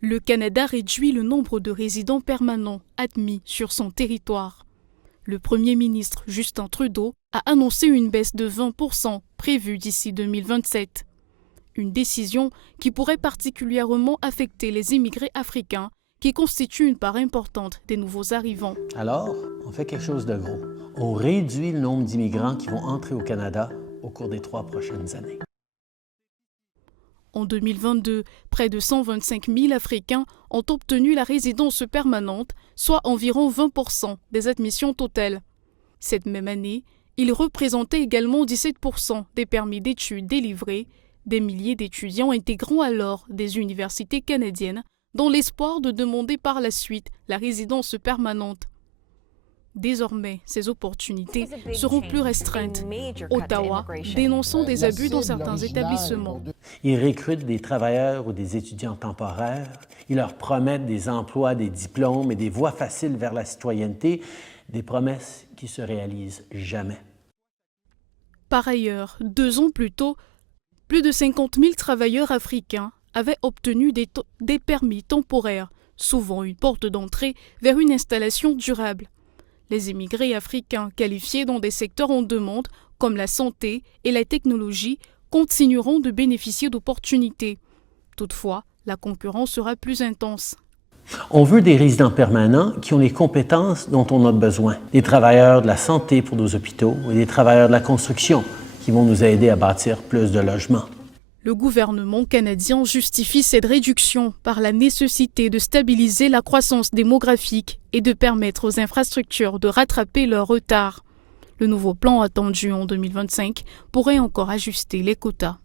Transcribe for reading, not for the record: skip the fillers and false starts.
Le Canada réduit le nombre de résidents permanents admis sur son territoire. Le Premier ministre Justin Trudeau a annoncé une baisse de 20% prévue d'ici 2027. Une décision qui pourrait particulièrement affecter les immigrés africains qui constituent une part importante des nouveaux arrivants. Alors, on fait quelque chose de gros. On réduit le nombre d'immigrants qui vont entrer au Canada au cours des 3 prochaines années. En 2022, près de 125 000 Africains ont obtenu la résidence permanente, soit environ 20% des admissions totales. Cette même année, ils représentaient également 17% des permis d'études délivrés, des milliers d'étudiants intégrant alors des universités canadiennes dans l'espoir de demander par la suite la résidence permanente. Désormais, ces opportunités seront plus restreintes. Ottawa dénonçant des abus dans certains établissements. Ils recrutent des travailleurs ou des étudiants temporaires. Ils leur promettent des emplois, des diplômes et des voies faciles vers la citoyenneté, des promesses qui se réalisent jamais. Par ailleurs, 2 ans plus tôt, plus de 50 000 travailleurs africains avaient obtenu des permis temporaires, souvent une porte d'entrée vers une installation durable. Les immigrés africains qualifiés dans des secteurs en demande, comme la santé et la technologie, continueront de bénéficier d'opportunités. Toutefois, la concurrence sera plus intense. On veut des résidents permanents qui ont les compétences dont on a besoin. Des travailleurs de la santé pour nos hôpitaux et des travailleurs de la construction qui vont nous aider à bâtir plus de logements. Le gouvernement canadien justifie cette réduction par la nécessité de stabiliser la croissance démographique et de permettre aux infrastructures de rattraper leur retard. Le nouveau plan attendu en 2025 pourrait encore ajuster les quotas.